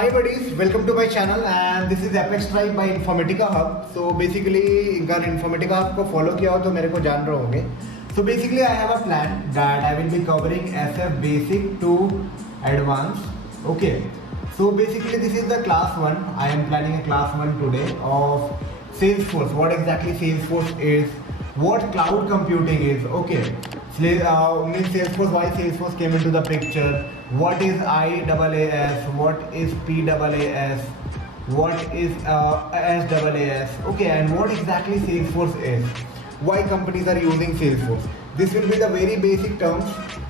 Hi buddies, welcome to my channel and this is Apex Tribe by Informatica Hub. So basically अगर Informatica Hub को follow किया हो तो मेरे को जान रहे होंगे. So basically I have a plan that I will be covering SF Basic to Advanced. Okay. So basically this is the class 1. I am planning a class 1 today of Salesforce. What exactly Salesforce is, what cloud computing is. Okay. Means Salesforce, why Salesforce came into the picture, what is IaaS, what is PaaS, what is SaaS, okay, and what exactly Salesforce is, why companies are using Salesforce. This will be the very basic terms,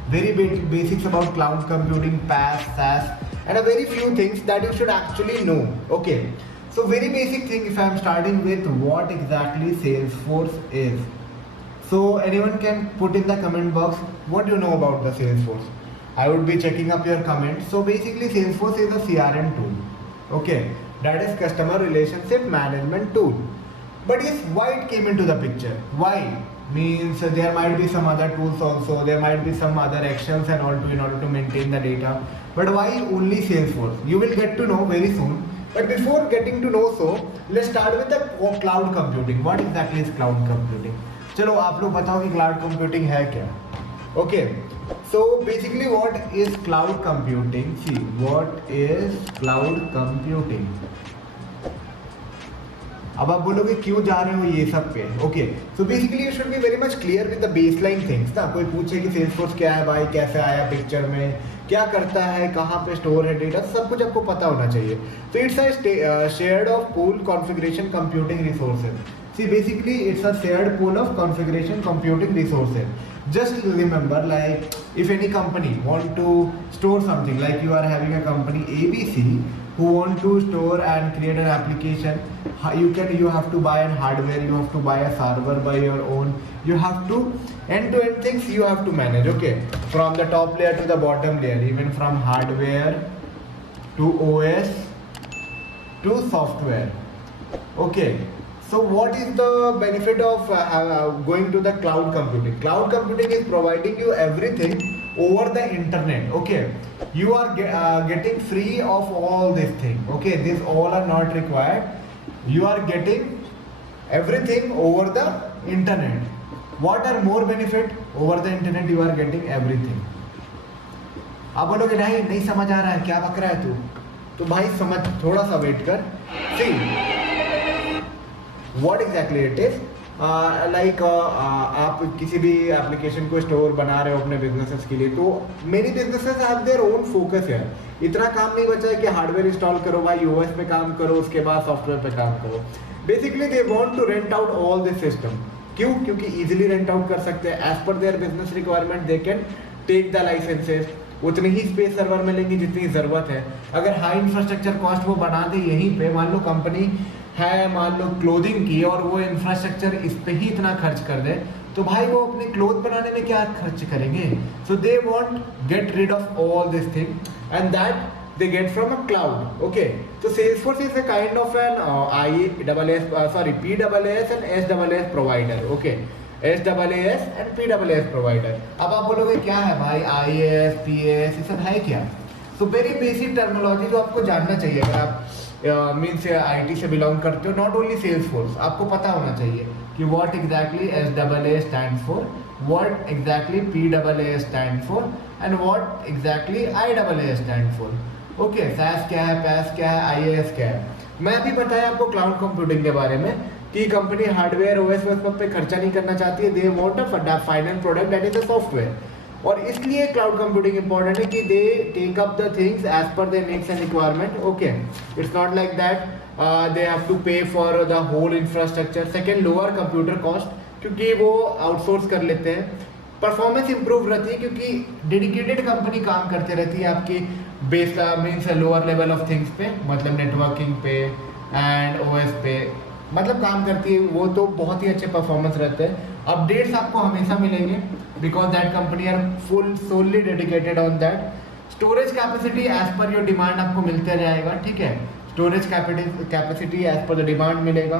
very basics about cloud computing, PaaS, SaaS, and a very few things that you should actually know. Okay, so very basic thing, if I am starting with what exactly Salesforce is. So anyone can put in the comment box what you know about the Salesforce. I would be checking up your comments. So basically Salesforce is a CRM tool. Okay, that is customer relationship management tool. But yes, why it came into the picture? Why? Means there might be some other tools also, there might be some other actions and all in order to maintain the data. But why only Salesforce? You will get to know very soon. But before getting to know let's start with the cloud computing. What exactly is cloud computing? चलो आप लोग बताओ कि cloud computing है क्या. Okay, so basically what is cloud computing. See what is cloud computing. अब आप बोलोगे क्यों जा रहे हो ये सब पे. Okay, so basically you should be very much clear with the baseline things ना. कोई पूछे कि सेल्सफोर्स क्या है भाई, कैसे आया पिक्चर में, क्या करता है, कहाँ पे स्टोर है डेटा, सब कुछ आपको पता होना चाहिए. तो it's a shared of pool configuration computing resources. See, basically it's a shared pool of configuration computing resources. Just remember, like if any company want to store something, like you are having a company ABC who want to store and create an application, you have to buy a hardware, you have to buy a server by your own, you have to end-to-end things you have to manage. Okay, from the top layer to the bottom layer, even from hardware to OS to software. Okay. So what is the benefit of going to the cloud computing? Cloud computing is providing you everything over the internet. Okay, you are getting free of all this thing. Okay, these all are not required. You are getting everything over the internet. What are more benefit over the internet? You are getting everything. आप बोलोगे नहीं समझ आ रहा है, क्या बक रहा है तू. तो भाई समझ, थोड़ा सा वेट कर. See, what exactly it is, आप किसी भी एप्लीकेशन को स्टोर बना रहे हो अपने बिजनेसेस के लिए, तो many businesses have their own focus है. इतना काम नहीं बचा है कि हार्डवेयर इंस्टॉल करो भाई, यूएस पे काम करो, उसके बाद सॉफ्टवेयर पे काम करो. Basically they want to rent out all this system. क्यों? क्योंकि इजीली रेंट आउट कर सकते हैं. As per their business requirement they can take the licenses. उतनी ही स्पेस सर्वर में लेंगे जितनी ज़रूरत है. अगर हाई इंफ्रास्ट्रक्चर कॉस्ट वो बना दे यहीं पे, मान लो कंपनी है, मान लो क्लोथिंग की, और वो इंफ्रास्ट्रक्चर इस पे ही इतना खर्च कर दे, तो भाई वो अपने क्लोथ बनाने में क्या खर्च करेंगे. So they want get rid of all this thing and that they get from a cloud. Okay, तो Salesforce is a kind of an PaaS and SaaS provider. Okay, SaaS and PaaS provider. अब आप बोलोगे क्या है भाई, IaaS PaaS ये सब है क्या. तो वेरी बेसिक टर्मिनोलॉजी जो आपको जानना चाहिए अगर आप मीन्स IT से बिलोंग करते हो. नॉट ओनली सेल्सफोर्स, आपको पता होना चाहिए कि what exactly SaaS stands for, what exactly PaaS stand for, and what exactly IaaS stand for. Okay, SaaS क्या है, PaaS क्या है, IaaS क्या है. मैं अभी बताया आपको क्लाउड कंप्यूटिंग के बारे में कि कंपनी हार्डवेयर OS पे खर्चा नहीं करना चाहती है. They want a final product that is a software. और इसलिए क्लाउड कंप्यूटिंग इंपॉर्टेंट है कि they take up the things as per their needs and requirement. Okay, it's not like that they have to pay for the whole infrastructure. Second, lower computer cost, क्योंकि वो outsource कर लेते हैं. Performance improve रहती है क्योंकि dedicated company काम करते रहती है आपकी base means lower level of things पे, मतलब नेटवर्किंग पे एंड OS पे मतलब काम करती है. वो तो बहुत ही अच्छे परफॉर्मेंस रहते हैं. अपडेट्स आपको हमेशा मिलेंगे because that company are full solely dedicated on that. Storage capacity as per your demand आपको मिलते जाएगा. ठीक है, storage capacity as per the demand मिलेगा.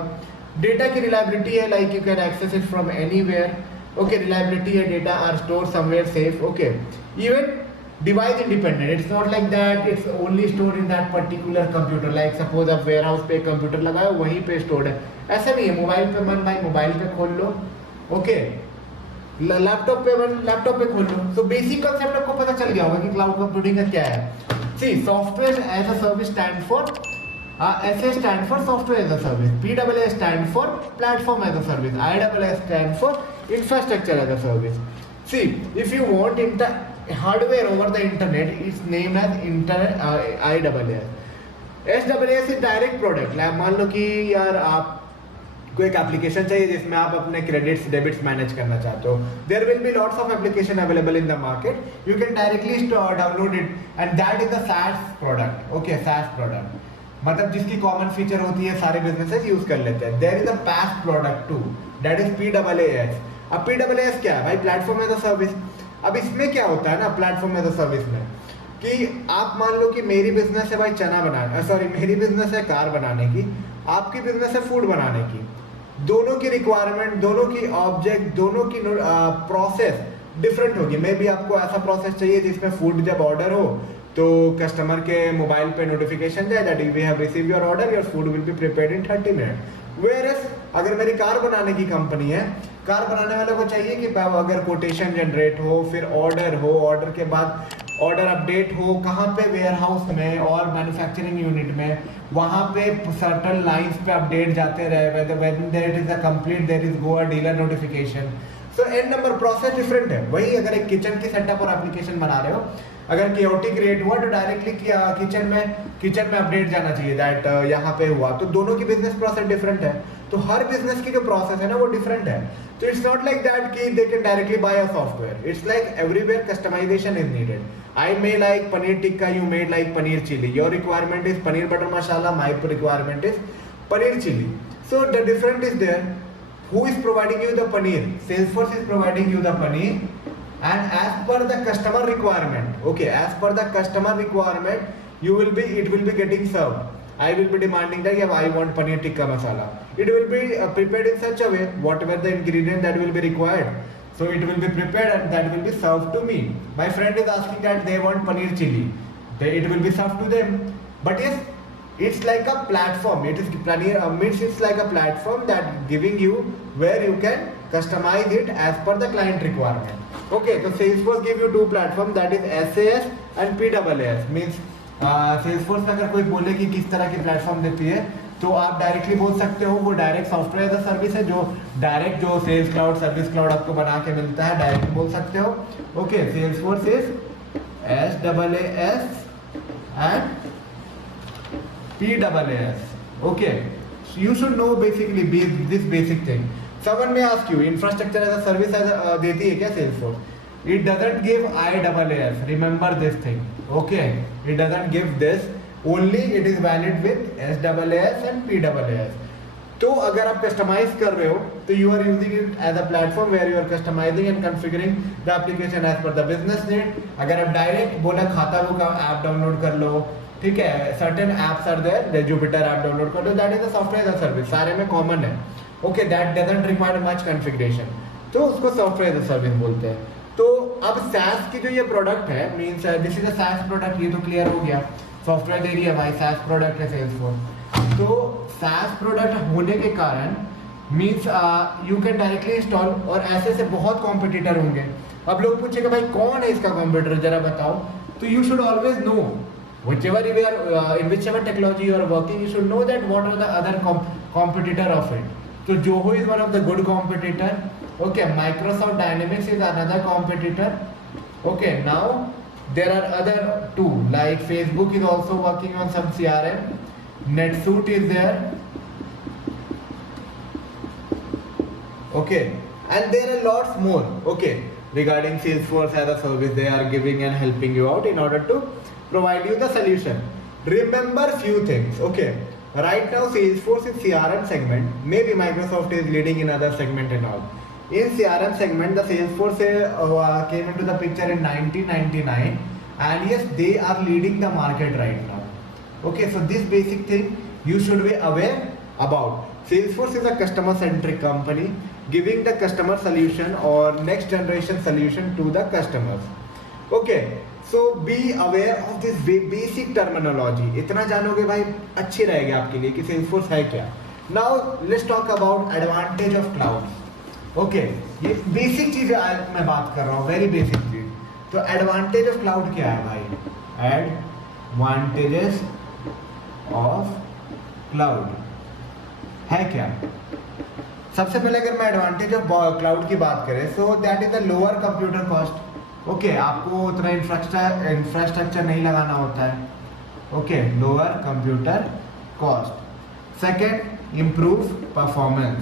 डेटा की रिलायबिलिटी है, like you can access it from anywhere. Okay, reliability है, data are store somewhere safe. Okay, even device independent, it's not like that it's only store in that particular computer, like suppose आप ware house पे computer लगाए वहीं पे stored है, ऐसा नहीं है। मोबाइल पे मन भाई मोबाइल पे खोल लो, ओके, लैपटॉप पे खोल लो। सो बेसिक कंसेप्ट आपको पता चल गया होगा कि क्लाउड कंप्यूटिंग का क्या है। See software as a service stand for SA stand for software as a service, PaaS stand for platform as a service, IaaS stand for infrastructure as a service. See, if you want hardware over the internet, it's named as IaaS. SaaS is direct product. मान लो कि यार आप कोई एक application चाहिए जिसमें आप अपने क्रेडिट्स डेबिट्स मैनेज करना चाहते हो, there will be lots of application available in the market, you can directly download it and that is a SaaS product. Okay, SaaS product मतलब जिसकी कॉमन फीचर होती है सारे बिजनेसेस यूज कर लेते हैं। There is a PaaS product too, that is PaaS। अब PaaS क्या है भाई? Platform as a service. अब इसमें क्या होता है ना प्लेटफॉर्म एज अ सर्विस में, कि आप मान लो कि मेरी बिजनेस है भाई चना बनाना, सॉरी मेरी बिजनेस है कार बनाने की, आपकी बिजनेस है फूड बनाने की, दोनों की रिक्वायरमेंट, दोनों की ऑब्जेक्ट, दोनों की प्रोसेस डिफरेंट होगी। मे बी आपको ऐसा प्रोसेस चाहिए जिसमें फूड जब ऑर्डर हो तो कस्टमर के मोबाइल पे नोटिफिकेशन जाए that we have receive your order, your food will be prepared in 30 minute. Whereas अगर मेरी कार बनाने की कंपनी है, कार बनाने वाले को चाहिए कि अगर कोटेशन जनरेट हो, फिर ऑर्डर हो, ऑर्डर के बाद ऑर्डर अपडेट हो, कहाँ पे वेयर हाउस में और मैन्युफैक्चरिंग यूनिट में, वहाँ पे सर्टन लाइंस पे अपडेट जाते रहे, when there is a complete there is go a dealer notification. So and number process different है। वही अगर एक किचन की सेटअप और एप्लीकेशन बना रहे हो, अगर KOT क्रिएट हुआ तो डायरेक्टली किचन में अपडेट जाना चाहिए दैट यहाँ पे हुआ, तो दोनों की बिजनेस प्रोसेस डिफरेंट है। तो हर बिजनेस की जो प्रोसेस है ना वो डिफरेंट है। तो इट्स नॉट लाइक दैट कि they can directly buy a software, it's like everywhere customization is needed. I may like paneer tikka, you made like paneer chili, your requirement is paneer butter masala, my requirement is paneer chili. So the different is there. Who is providing you the paneer? Salesforce is providing you the paneer, and as per the customer requirement, okay, as per the customer requirement, it will be getting served. I will be demanding that yeah, I want paneer tikka masala. It will be prepared in such a way, whatever the ingredient that will be required. So it will be prepared and that will be served to me. My friend is asking that they want paneer chili. It will be served to them. But yes, it's like a platform. It is means it's like a platform that giving you where you can customize it as per the client requirement. Okay, so Salesforce give you two platforms, that is SaaS and PaaS. Means Salesforce में अगर कोई बोले कि किस तरह की platform देती है तो आप डायरेक्टली बोल सकते हो वो direct software as a service है, जो डायरेक्ट जो सेल्स क्लाउड सर्विस क्लाउड आपको बना के मिलता है, डायरेक्ट बोल सकते हो। Okay, Salesforce is SaaS and PaaS. Okay, so you should know basically this basic thing. Someone may ask you, infrastructure as a service देती है क्या Salesforce? It doesn't give IaaS. Remember this thing. Okay, it doesn't give this. Only it is valid with SaaS and PaaS. तो अगर आप customise कर रहे हो तो you are using it as a platform where you are customizing and configuring the application as per the business need. अगर आप direct बोला खाता बुक ऐप डाउनलोड कर लो, ठीक है, certain apps are there, Jupiter app download कर लो, that is a software as a service, सारे में कॉमन है। Okay, that doesn't require much configuration, तो उसको सॉफ्टवेयर एज अ सर्विस बोलते हैं। तो अब SaaS की जो ये प्रोडक्ट है, means this is a SaaS product, ये तो क्लियर हो गया, सॉफ्टवेयर दे रही है भाई, SaaS प्रोडक्ट है Salesforce। तो SaaS प्रोडक्ट होने के कारण means you can directly install, और ऐसे से बहुत कॉम्पिटिटर होंगे। अब लोग पूछेंगे भाई कौन है इसका कॉम्पिटिटर, जरा बताओ। तो you should always no whichever you are in whichever technology you are working, you should know that what are the other competitor of it. So Zoho is one of the good competitor. Okay, Microsoft Dynamics is another competitor. Okay, now there are other two, like Facebook is also working on some CRM, NetSuite is there. Okay, and there are lots more. Okay, regarding Salesforce as a service, they are giving and helping you out in order to provide you the solution. Remember few things. Okay, right now Salesforce is CRM segment, maybe Microsoft is leading in other segment and all. In CRM segment, the Salesforce came into the picture in 1999, and yes, they are leading the market right now. Okay, so this basic thing you should be aware about. Salesforce is a customer centric company giving the customer solution or next generation solution to the customers. Okay, so be aware of this basic terminology, इतना जानोगे भाई अच्छी रहेगी आपके लिए कि Salesforce है क्या। Now let's talk about advantage of cloud. Okay, ये बेसिक चीज मैं बात कर रहा हूँ, वेरी बेसिक चीज। तो एडवांटेज ऑफ क्लाउड क्या है भाई? एडवांटेजेस ऑफ क्लाउड है क्या? सबसे पहले अगर मैं एडवांटेज ऑफ क्लाउड की बात करें, so that is the lower computer cost. Okay, आपको उतना इंफ्रास्ट्रक्चर नहीं लगाना होता है। Okay, lower computer cost. Second, improve performance.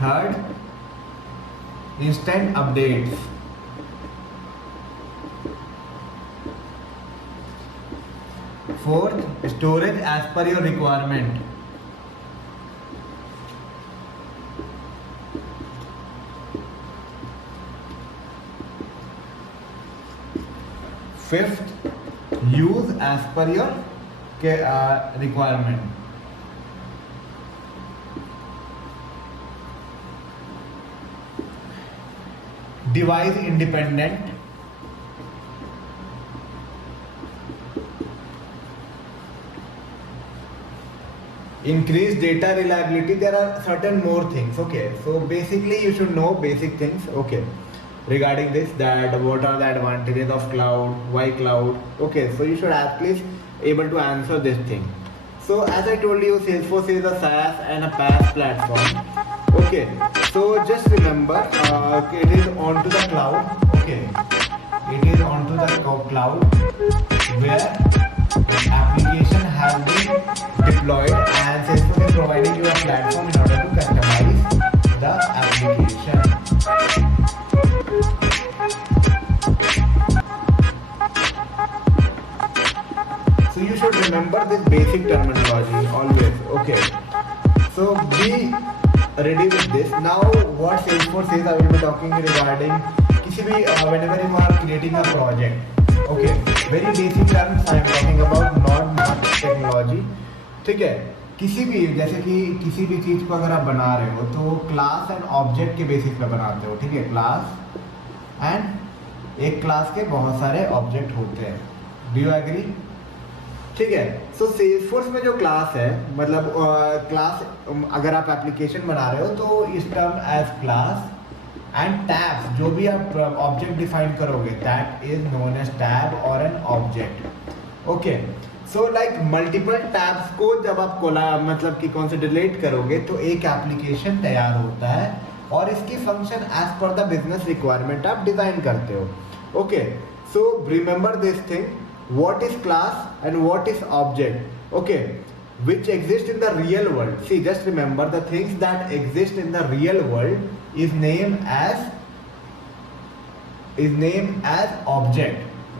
Third, instant updates. Fourth, storage as per your requirement. Fifth, use as per your requirement. Device independent. Increase data reliability. There are certain more things. Okay, so basically you should know basic things. Okay, regarding this, that what are the advantages of cloud, why cloud. Okay, so you should at least able to answer this thing. So as I told you, Salesforce is a SaaS and a PaaS platform. Okay, so just remember it is onto the cloud. Okay, it is onto the cloud where application has been deployed and Salesforce is providing you a platform in order to customize the application. So you should remember this basic terminology always. Okay, so be ready with this. Now what Salesforce is, I will be talking regarding किसी भी whenever you are creating a project. Okay, very basic terms I am talking about, not much technology. ठीक है, किसी भी जैसे कि किसी भी चीज को अगर आप बना रहे हो तो क्लास एंड ऑब्जेक्ट के बेसिस पे बनाते हो। ठीक है, क्लास एंड एक क्लास के बहुत सारे ऑब्जेक्ट होते हैं। Do you agree? ठीक है, सो सेल्सफोर्स में जो क्लास है, मतलब क्लास अगर आप एप्लीकेशन बना रहे हो तो इस term as class and tabs, जो भी आप ऑब्जेक्ट डिफाइन करोगे, that is known as tab और an object. Okay, so like multiple tabs को जब आप मतलब कि कंसिडरेट करोगे तो एक एप्लीकेशन तैयार होता है और इसकी function as per the business requirement आप डिजाइन करते हो। Okay, so remember this thing, what is class and what is object, okay, which exist in the real world. See, just remember the things that exist in the real world is named as object.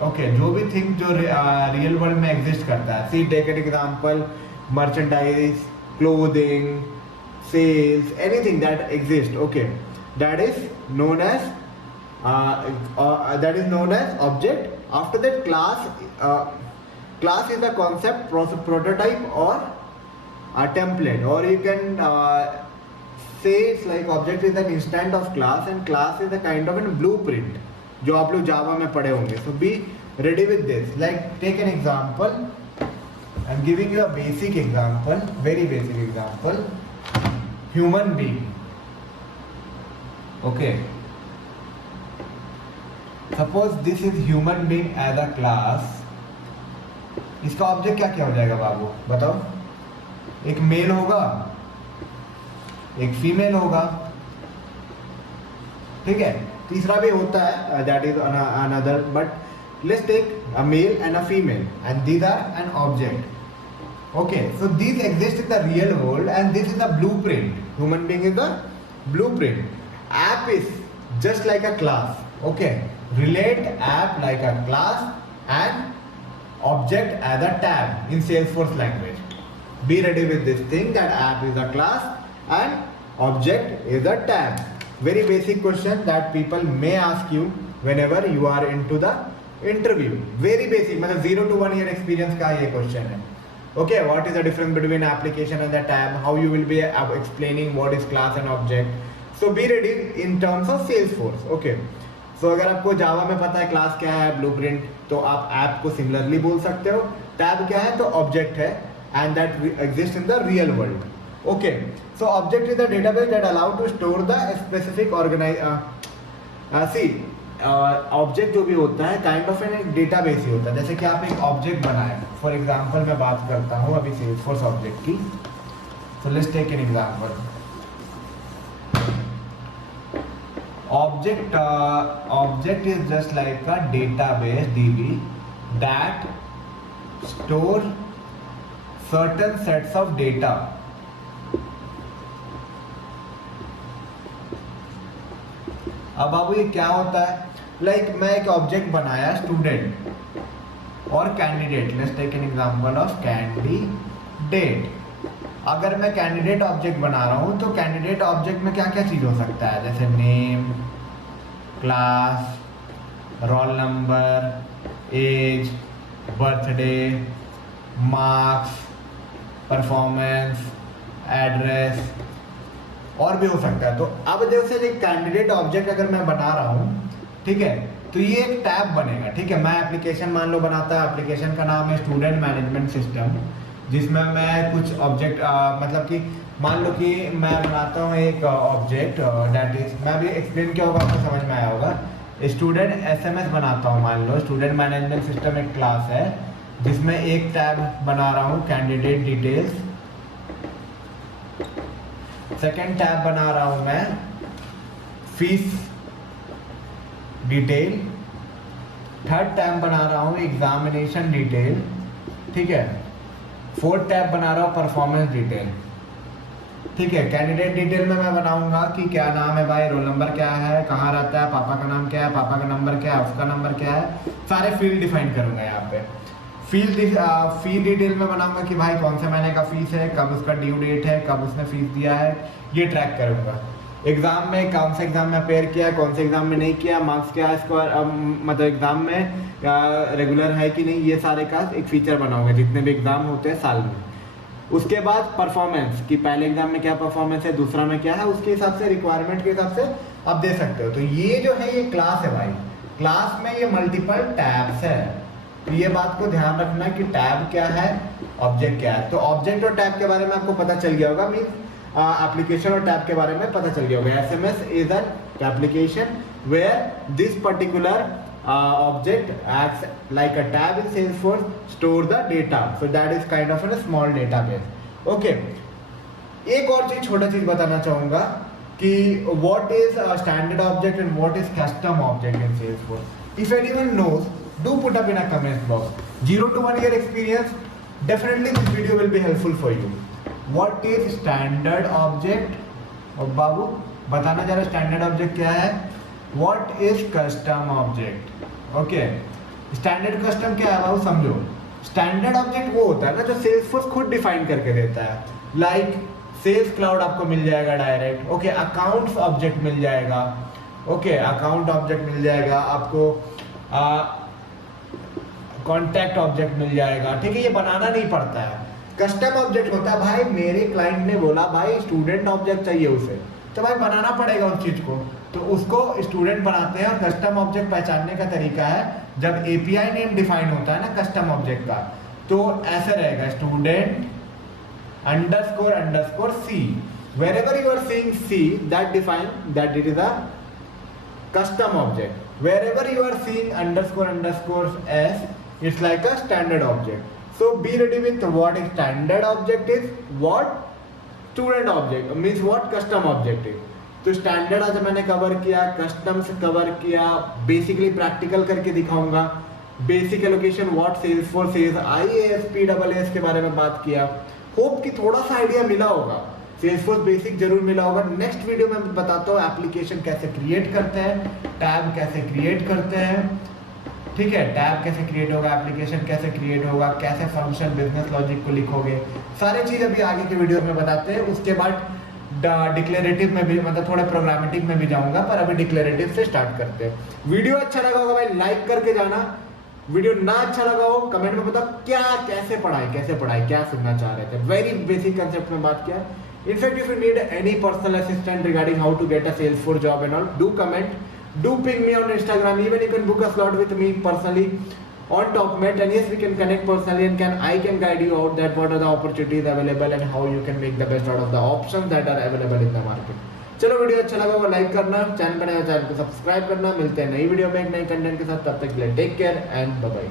Okay, जो भी thing जो real world में exist करता है, see take an example, merchandise, clothing, sales, anything that exist, okay, that is known as object. After that, class is the concept, prototype or a template, or you can say it's like object is an instant of class and class is a kind of a blueprint जो आप लोग जावा में पढ़े होंगे. So be ready with this. Like take an example. I'm giving you a basic example, very basic example. Human being. Okay. Suppose this is human being as a class. इसका object क्या क्या हो जाएगा बाबू, बताओ? एक मेल होगा, एक female होगा, ठीक है, तीसरा भी होता है, that is another, but let's take a male and a female and these are an object. Okay, so these exist in the real world and this is the blueprint. Human being is the blueprint. App is just like a class. Okay, relate app like a class and object as a tab in Salesforce language. Be ready with this thing that app is a class and object is a tab. Very basic question that people may ask you whenever you are into the interview. Very basic, मतलब 0 to 1 year experience का ये question है. Okay, what is the difference between application and the tab? How you will be explaining what is class and object? So be ready in terms of Salesforce. Okay, so अगर आपको जावा में पता है class क्या है, blueprint, तो आप app को सिमिलरली बोल सकते हो। टैब क्या है, तो ऑब्जेक्ट है and that exist in the real world. Okay, so object is the database that allow to store the specific object जो भी होता है काइंड ऑफ एन डेटाबेस ही होता है। जैसे कि आप एक ऑब्जेक्ट बनाए, फॉर एग्जांपल मैं बात करता हूँ अभी सेल्सफोर्स ऑब्जेक्ट की। So let's take an example. Object is just like a database DB that store certain sets of data. अब बाबू ये क्या होता है, लाइक मैं एक ऑब्जेक्ट बनाया स्टूडेंट और candidate. Let's take an example of candidate. अगर मैं कैंडिडेट ऑब्जेक्ट बना रहा हूँ तो कैंडिडेट ऑब्जेक्ट में क्या क्या चीज़ हो सकता है, जैसे name, class, roll number, age, birthday, marks, performance, address और भी हो सकता है। तो अब जैसे एक कैंडिडेट ऑब्जेक्ट अगर मैं बना रहा हूँ, ठीक है, तो ये एक टैब बनेगा। ठीक है, मैं एप्लीकेशन मान लो बनाता है, एप्लीकेशन का नाम है स्टूडेंट मैनेजमेंट सिस्टम, जिसमें मैं कुछ ऑब्जेक्ट मतलब कि मान लो कि मैं बनाता हूँ एक ऑब्जेक्ट दैट इज, मैं अभी एक्सप्लेन किया होगा, आपको समझ में आया होगा। स्टूडेंट एसएमएस बनाता हूँ, मान लो स्टूडेंट मैनेजमेंट सिस्टम एक क्लास है जिसमें एक टैब बना रहा हूँ कैंडिडेट डिटेल्स, सेकेंड टैब बना रहा हूँ मैं फीस डिटेल, थर्ड टैब बना रहा हूँ एग्जामिनेशन डिटेल, ठीक है, फोर्थ टैब बना रहा हूँ परफॉर्मेंस डिटेल। ठीक है, कैंडिडेट डिटेल में मैं बनाऊंगा कि क्या नाम है भाई, रोल नंबर क्या है, कहाँ रहता है, पापा का नाम क्या है, पापा का नंबर क्या है, उसका नंबर क्या है, सारे फील्ड डिफाइन करूंगा यहाँ पे। फी डिटेल में बनाऊंगा कि भाई कौन से महीने का फीस है, कब उसका ड्यू डेट है, कब उसने फीस दिया है, ये ट्रैक करूंगा। एग्जाम में कौन से एग्जाम में अपेयर किया है, कौन से एग्जाम में नहीं किया, मार्क्स क्या है इसका, मतलब एग्जाम में रेगुलर है कि नहीं, ये सारे का एक फीचर बनाऊंगा जितने भी एग्जाम होते हैं साल में। उसके बाद परफॉर्मेंस कि पहले एग्जाम में क्या परफॉर्मेंस है, दूसरा में क्या है, उसके हिसाब से रिक्वायरमेंट के हिसाब से आप दे सकते हो। तो ये जो है ये क्लास है भाई, क्लास में ये मल्टीपल टैब्स है, तो ये बात को ध्यान रखना कि टैब क्या है, ऑब्जेक्ट क्या है। तो ऑब्जेक्ट और टैब के बारे में आपको पता चल गया होगा, मीन्स एप्लीकेशन और टैब के बारे में पता चल गया होगा। SMS is an application where this particular object acts like a tab in Salesforce, store the data, so that is kind of a small database. Okay, एक और चीज, छोटा चीज बताना चाहूंगा कि what is a standard object and what is custom object in Salesforce. If anyone knows, do put up in a comment box. 0 to 1 year experience, definitely this video will be helpful for you. What is standard object? और बाबू बताना जरा standard object क्या है। What is custom object? Okay, standard custom क्या है बाबू समझो। Standard object वो होता है ना जो सेल्सफोर्स खुद डिफाइन करके देता है, लाइक सेल्स क्लाउड आपको मिल जाएगा डायरेक्ट। ओके, अकाउंट्स ऑब्जेक्ट मिल जाएगा, ओके, अकाउंट ऑब्जेक्ट मिल जाएगा आपको, कॉन्टैक्ट ऑब्जेक्ट मिल जाएगा। ठीक है, ये बनाना नहीं पड़ता है। कस्टम ऑब्जेक्ट होता है भाई मेरे क्लाइंट ने बोला भाई स्टूडेंट ऑब्जेक्ट चाहिए उसे, तो भाई बनाना पड़ेगा उस चीज को, तो उसको स्टूडेंट बनाते हैं। और कस्टम ऑब्जेक्ट पहचानने का तरीका है जब एपीआई नेम डिफाइन होता है ना कस्टम ऑब्जेक्ट का, तो ऐसे रहेगा student underscore underscore C, wherever you are seeing C, that define that it is a custom object. Wherever you are seeing underscore underscore S, it's like a standard object. So be ready with what is standard object is, what student object means what custom object है। तो standard आज मैंने cover किया, customs cover किया, basically practical करके दिखाऊंगा, basic allocation what Salesforce is, IASPSS के बारे में बात किया। होप कि थोड़ा सा आइडिया मिला होगा, सेल्सफोर्स बेसिक जरूर मिला होगा। नेक्स्ट वीडियो में बताता हूँ एप्लीकेशन कैसे क्रिएट करते हैं, टैब कैसे क्रिएट करते हैं, ठीक है, टैब कैसे क्रिएट होगा, एप्लीकेशन कैसे क्रिएट होगा, कैसे फंक्शन बिजनेस लॉजिक को लिखोगे, सारी चीज अभी आगे के वीडियो में बताते हैं। उसके बाद डिक्लेरेटिव में भी, मतलब थोड़े प्रोग्रामेटिक में भी जाऊंगा, पर अभी डिक्लेरेटिव से स्टार्ट करते हैं। वीडियो अच्छा लगा होगा भाई लाइक करके जाना, वीडियो ना अच्छा लगा हो कमेंट में बताओ क्या कैसे पढ़ाई क्या सुनना चाह रहे थे। वेरी बेसिक कंसेप्ट में बात किया, In fact, if you need any personal assistant regarding how to get a Salesforce job and all, do comment, do ping me on Instagram. Even you can book a slot with me personally on TopMate, and yes, we can connect personally, and I can guide you out that what are the opportunities available and how you can make the best out of the options that are available in the market. चलो video अच्छा लगा वो like करना, channel पर नया channel को subscribe करना। मिलते हैं नई वीडियो में एक नए कंटेंट के साथ, तब तक के लिए take care and bye bye.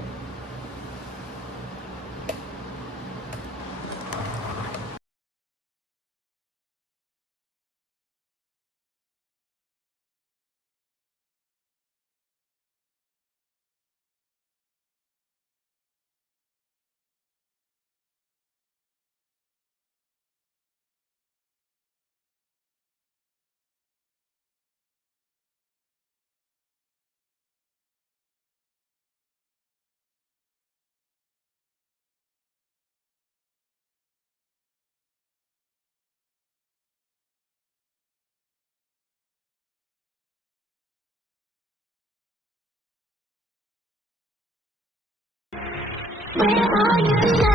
Where are you now?